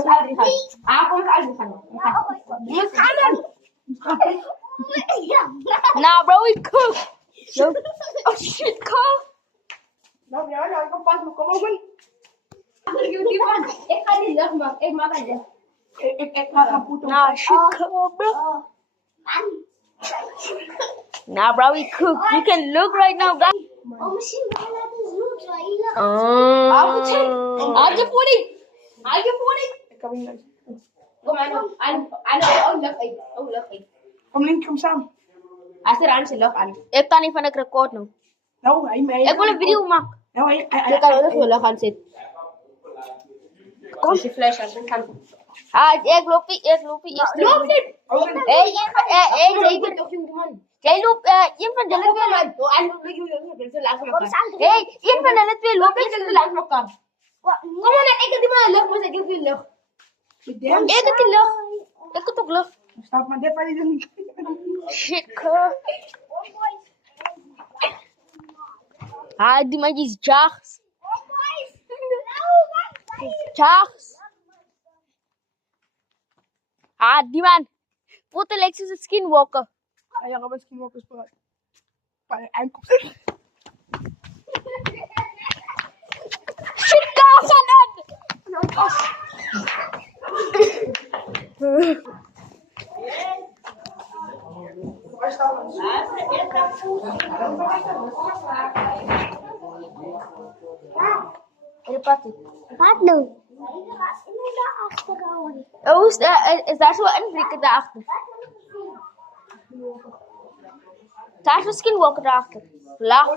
alles Aku alles Nah, bro, we cook. Oh shit, Carl. Nou ja, ik kan pas nog komen. Ik ga niet lucht maken. Ik maak het lucht. Ik ga gaan poeten. Nah, shit, Carl, bro. Nah, bro, we cook. You can look right now, guys. Oh, misschien wel laten zoet rijden. I'll get 40. I'll get 40. Ik kan niet uit. Kom maar, oh, lucht. Kom Link, kom samen. Als er aan zijn lucht aan. Ik kan niet van de record nu. Nou, hij Ik wil een video maken. Nou, Ik kan ook wel lucht aan zitten. Kom. Je flash aan, dan kan ik loop niet. Loop niet. Hé, ik ben toch jongeman. Jij loopt, een van de twee man. Hé, een van de twee loopt niet te langs elkaar. Kom maar, ik heb die maar lucht, maar ik heb die lucht. Ik heb die lucht. Ik heb ook lucht. Stop maar dit, maar die niet. Shit, die man is jags. Jags. Die man. Foto lijkt zoals een skinwalker. Ja, maar misschien wel eens bij aankomst. Shit, Carl, ga dan. Waar staan we? Wat nou? Oh, is daar zo een blik daarachter? Daar is een skinwalker daarachter. Laag.